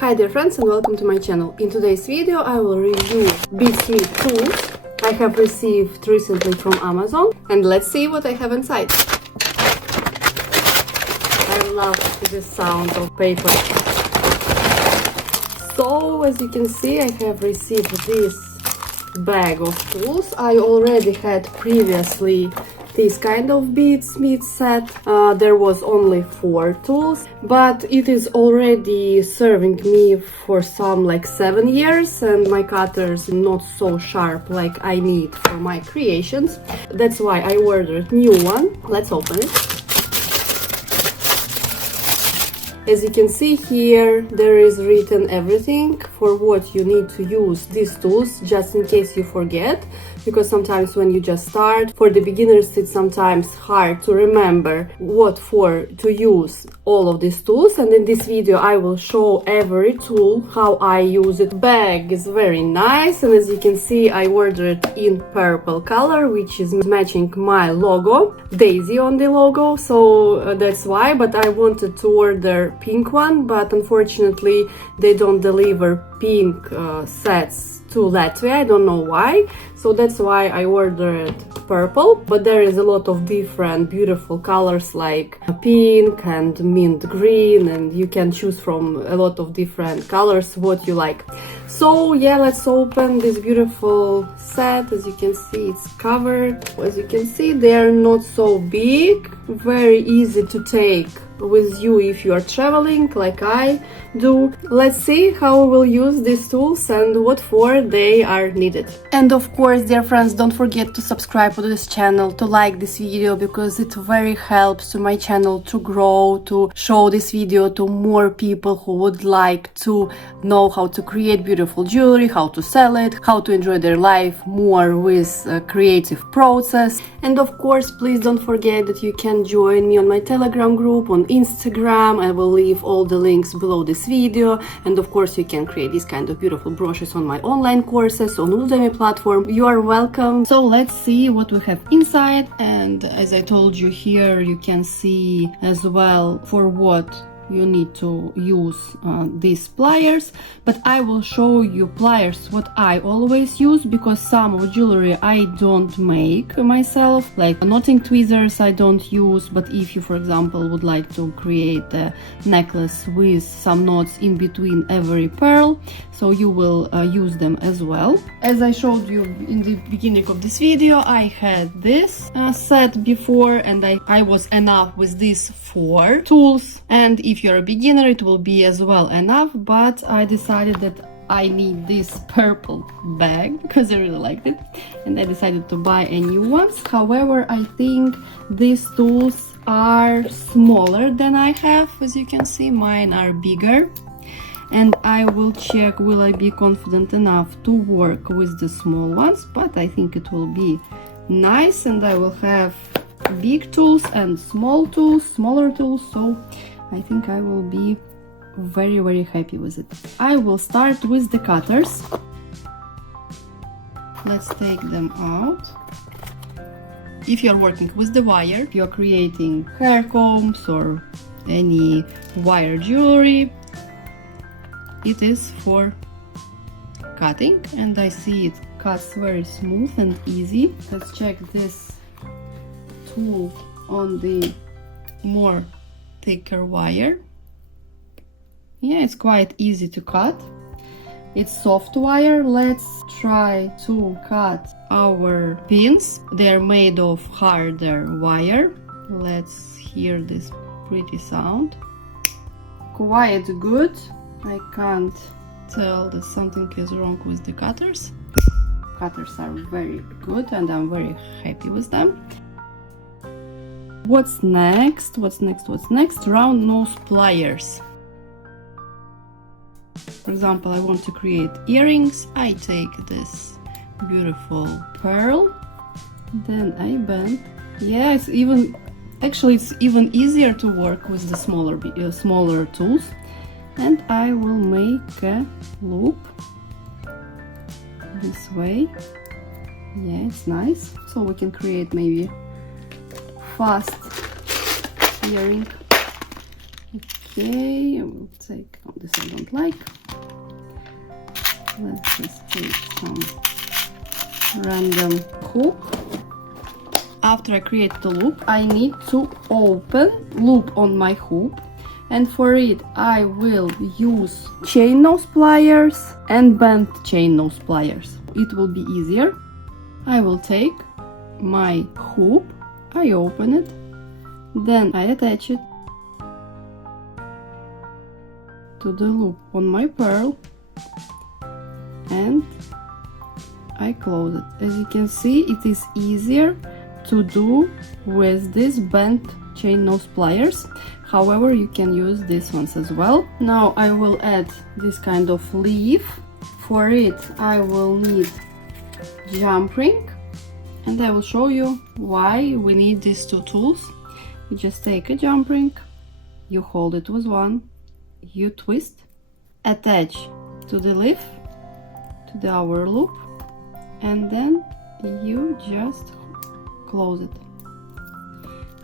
Hi dear friends and welcome to my channel. In today's video I will review Beadsmith tools I have received recently from Amazon, and let's see what I have inside. I love the sound of paper. So as you can see, I have received this bag of tools. I already had previously this kind of beadsmith set. There was only 4 tools, but it is already serving me for some like 7 years, and my cutters not so sharp like I need for my creations. That's why I ordered new one. Let's open it. As you can see here, there is written everything for what you need to use these tools, just in case you forget, because sometimes when you just start, for the beginners it's sometimes hard to remember what for to use all of these tools, and in this video I will show every tool, how I use it. Bag is very nice, and as you can see I ordered it in purple color, which is matching my logo, Daisy on the logo, so that's why. But I wanted to order pink one, but unfortunately they don't deliver pink sets to Latvia. I don't know why, so that's why I ordered purple. But there is a lot of different beautiful colors like pink and mint green, and you can choose from a lot of different colors what you like. So yeah, let's open this beautiful set. As you can see, it's covered. As you can see, they are not so big, very easy to take with you if you are traveling like I do. Let's see how we will use these tools and what for they are needed. And of course, dear friends, don't forget to subscribe to this channel, to like this video, because it very helps to my channel to grow, to show this video to more people who would like to know how to create beautiful jewelry, how to sell it, how to enjoy their life more with a creative process. And of course, please don't forget that you can join me on my Telegram group, on Instagram. I will leave all the links below this video, and of course you can create these kind of beautiful brooches on my online courses on Udemy platform. You are welcome. So let's see what we have inside, and as I told you, here you can see as well for what you need to use these pliers. But I will show you pliers what I always use, because some of jewelry I don't make myself, like knotting tweezers I don't use. But if you, for example, would like to create a necklace with some knots in between every pearl, so you will use them as well. As I showed you in the beginning of this video, I had this set before, and I was enough with these 4 tools, and if you're a beginner it will be as well enough. But I decided that I need this purple bag because I really liked it, and I decided to buy a new one. However, I think these tools are smaller than I have. As you can see, mine are bigger, and I will check will I be confident enough to work with the small ones. But I think it will be nice, and I will have big tools and small tools, smaller tools, so I think I will be very happy with it. I will start with the cutters. Let's take them out. If you're working with the wire, if you're creating hair combs or any wire jewelry, it is for cutting, and I see it cuts very smooth and easy. Let's check this tool on the more thicker wire. Yeah, it's quite easy to cut. It's soft wire. Let's try to cut our pins. They're made of harder wire. Let's hear this pretty sound. Quite good. I can't tell that something is wrong with the cutters. Cutters are very good, and I'm very happy with them. What's next? What's next? Round nose pliers. For example, I want to create earrings. I take this beautiful pearl, then I bend. Yeah, it's even easier to work with the smaller tools. And I will make a loop this way. Yeah, it's nice. So we can create maybe fast earring. Okay, I will take, oh, this I don't like. Let's just take some random hook. After I create the loop, I need to open loop on my hoop, and for it I will use chain nose pliers and bent chain nose pliers. It will be easier. I will take my hoop, I open it, then I attach it to the loop on my pearl and I close it. As you can see, it is easier to do with these bent chain nose pliers. However, you can use these ones as well. Now I will add this kind of leaf. For it I will need jump ring, and I will show you why we need these two tools. You just take a jump ring, you hold it with one, you twist, attach to the leaf, to the hour loop, and then you just close it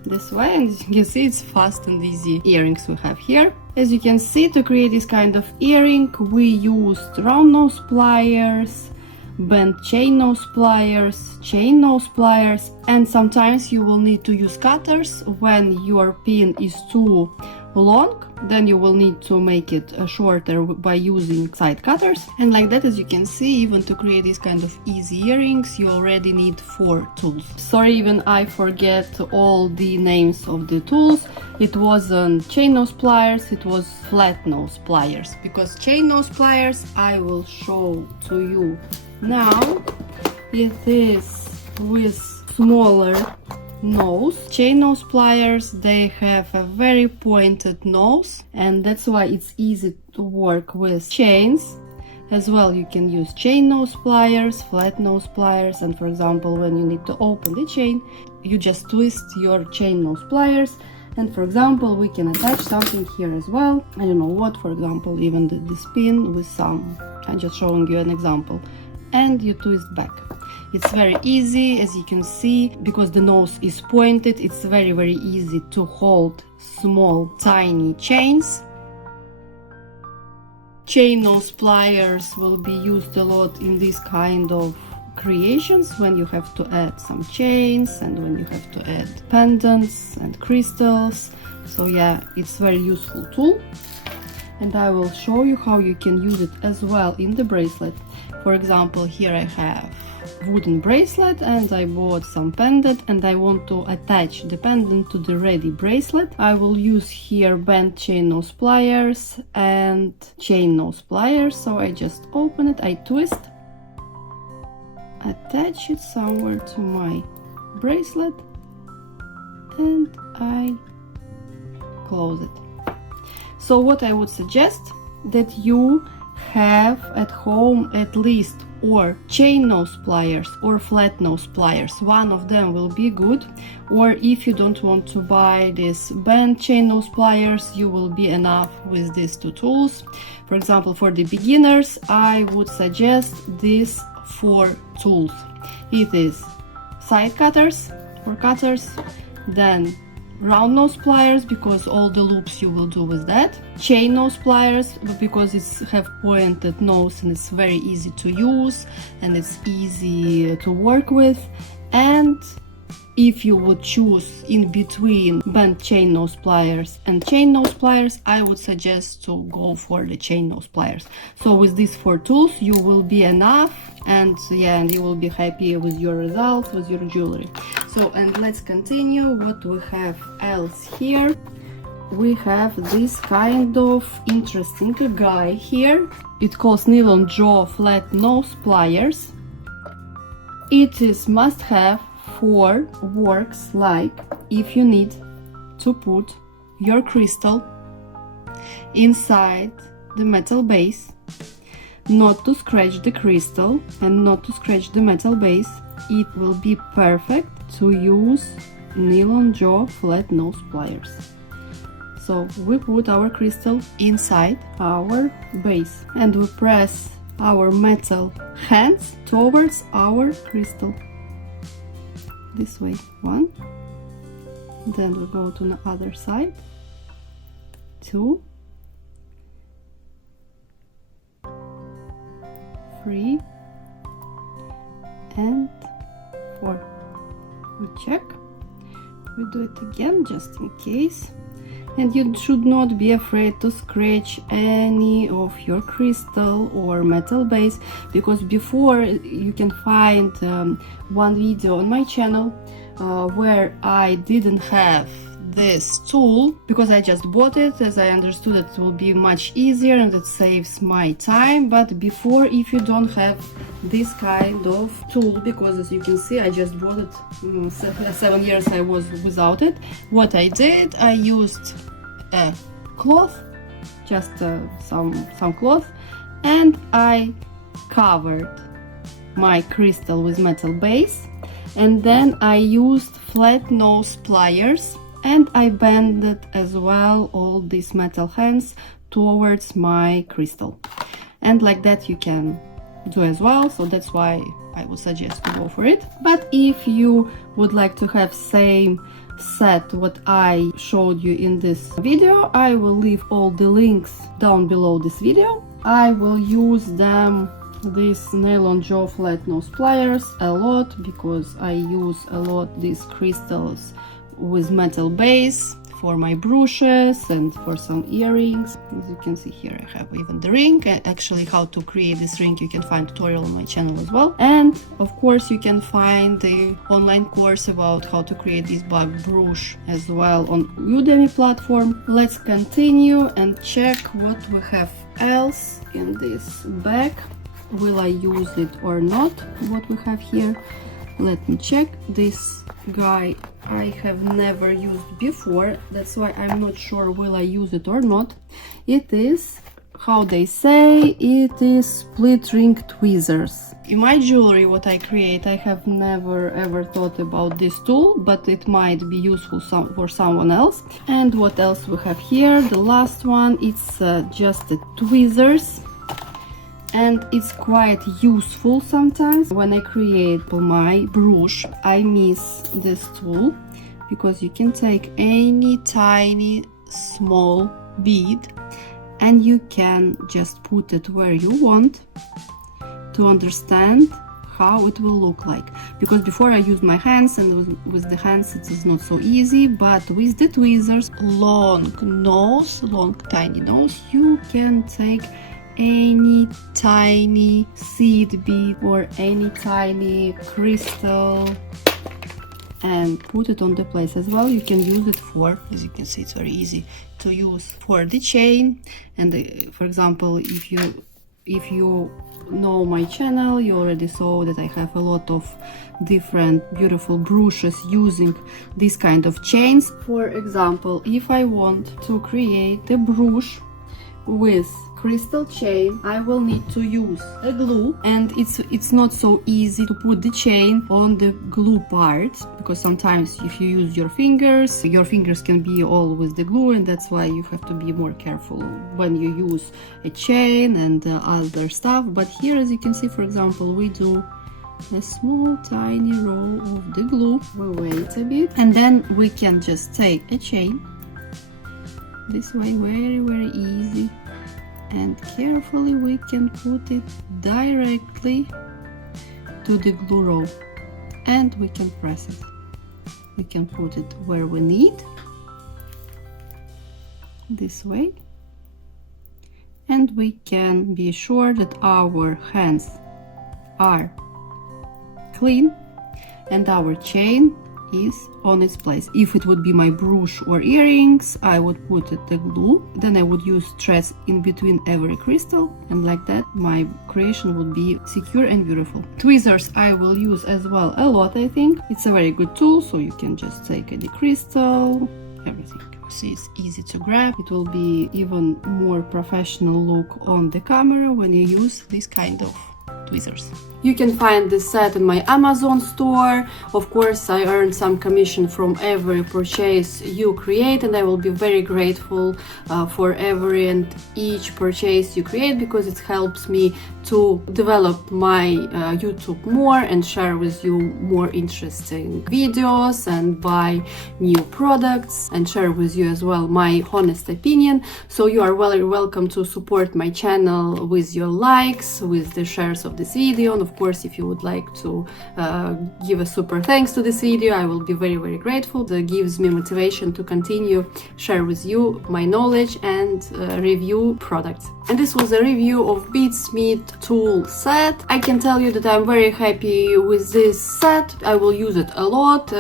this way, and as you can see, it's fast and easy earrings we have here. As you can see, to create this kind of earring we used round nose pliers, bent chain nose pliers, chain nose pliers, and sometimes you will need to use cutters when your pin is too long. Then you will need to make it shorter by using side cutters. And like that, as you can see, even to create this kind of easy earrings, you already need 4 tools. Sorry, even I forget all the names of the tools. It wasn't chain nose pliers, it was flat nose pliers, because chain nose pliers I will show to you now. It is with smaller nose. Chain nose pliers, they have a very pointed nose, and that's why it's easy to work with chains. As well, you can use chain nose pliers, flat nose pliers, and for example, when you need to open the chain, you just twist your chain nose pliers. And for example, we can attach something here as well. I don't know what, for example, even this pin with some, I'm just showing you an example, and you twist back. It's very easy, as you can see, because the nose is pointed, it's very easy to hold small tiny chains. Chain nose pliers will be used a lot in this kind of creations, when you have to add some chains and when you have to add pendants and crystals. So yeah, it's very useful tool, and I will show you how you can use it as well in the bracelet. For example, here I have wooden bracelet and I bought some pendant, and I want to attach the pendant to the ready bracelet. I will use here bent chain nose pliers and chain nose pliers. So I just open it, I twist, attach it somewhere to my bracelet, and I close it. So what I would suggest, that you have at home at least or chain nose pliers or flat nose pliers. One of them will be good. Or if you don't want to buy this bent chain nose pliers, you will be enough with these 2 tools. For example, for the beginners, I would suggest these 4 tools. It is side cutters or cutters, then round nose pliers, because all the loops you will do with that, chain nose pliers, because it's have pointed nose and it's very easy to use and it's easy to work with. And if you would choose in between bent chain nose pliers and chain nose pliers, I would suggest to go for the chain nose pliers. So with these 4 tools you will be enough, and yeah, and you will be happy with your results, with your jewelry. So, and let's continue. What we have else here? We have this kind of interesting guy here. It calls nylon jaw flat nose pliers. It is must have for works like if you need to put your crystal inside the metal base, not to scratch the crystal and not to scratch the metal base. It will be perfect to use nylon jaw flat nose pliers. So we put our crystal inside our base and we press our metal hands towards our crystal. This way, 1, then we go to the other side, 2, 3, and 4. We check. We do it again just in case. And you should not be afraid to scratch any of your crystal or metal base, because before you can find one video on my channel where I didn't have this tool because I just bought it, as I understood it will be much easier and it saves my time. But before, if you don't have this kind of tool, because as you can see I just bought it 7 years I was without it, what I did, I used a cloth, just some cloth, and I covered my crystal with metal base, and then I used flat nose pliers and I bended as well all these metal hands towards my crystal, and like that you can do as well. So that's why I would suggest to go for it. But if you would like to have same set what I showed you in this video, I will leave all the links down below this video. I will use them, these nylon jaw flat nose pliers, a lot, because I use a lot these crystals with metal base for my brooches and for some earrings. As you can see here, I have even the ring. Actually, how to create this ring you can find tutorial on my channel as well. And of course you can find the online course about how to create this bug brooch as well on Udemy platform. Let's continue and check what we have else in this bag. Will I use it or not? What we have here, let me check. This guy I have never used before, that's why I'm not sure will I use it or not. It is, how they say, it is split ring tweezers. In my jewelry what I create, I have never ever thought about this tool, but it might be useful for someone else. And what else we have here? The last one, it's just the tweezers. And it's quite useful sometimes when I create my brooch. I miss this tool because you can take any tiny small bead and you can just put it where you want to understand how it will look like. Because before I used my hands, and with the hands it is not so easy, but with the tweezers, long tiny nose, you can take any tiny seed bead or any tiny crystal and put it on the place as well. You can use it for, as you can see, it's very easy to use for the chain. And for example, if you know my channel, you already saw that I have a lot of different beautiful brooches using this kind of chains. For example, if I want to create a brooch with crystal chain, I will need to use a glue, and it's not so easy to put the chain on the glue part, because sometimes if you use your fingers can be all with the glue, and that's why you have to be more careful when you use a chain and other stuff. But here, as you can see, for example, we do a small tiny roll of the glue. We wait a bit, and then we can just take a chain this way, very easy, and carefully we can put it directly to the glue roll, and we can press it. We can put it where we need, this way, and we can be sure that our hands are clean and our chain is on its place. If it would be my brooch or earrings, I would put it the glue, then I would use threads in between every crystal, and like that my creation would be secure and beautiful. Tweezers I will use as well a lot. I think it's a very good tool, so you can just take the crystal, everything. See, it's easy to grab. It will be even more professional look on the camera when you use this kind of tweezers. You can find this set in my Amazon store. Of course, I earn some commission from every purchase you create, and I will be very grateful for every and each purchase you create, because it helps me to develop my YouTube more and share with you more interesting videos and buy new products and share with you as well my honest opinion. So you are very welcome to support my channel with your likes, with the shares of this video, and of course, if you would like to give a super thanks to this video, I will be very grateful. That gives me motivation to continue share with you my knowledge and review products. And this was a review of Beadsmith tool set. I can tell you that I'm very happy with this set. I will use it a lot.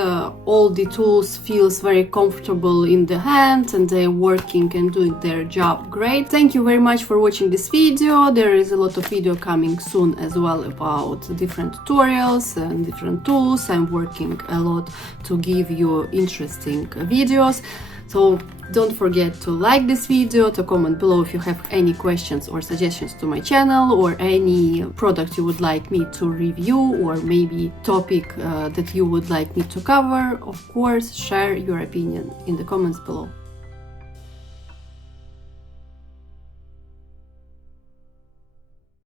All the tools feels very comfortable in the hand, and they're working and doing their job great. Thank you very much for watching this video. There is a lot of video coming soon as well about different tutorials and different tools. I'm working a lot to give you interesting videos. So don't forget to like this video, to comment below if you have any questions or suggestions to my channel, or any product you would like me to review, or maybe topic that you would like me to cover. Of course, share your opinion in the comments below.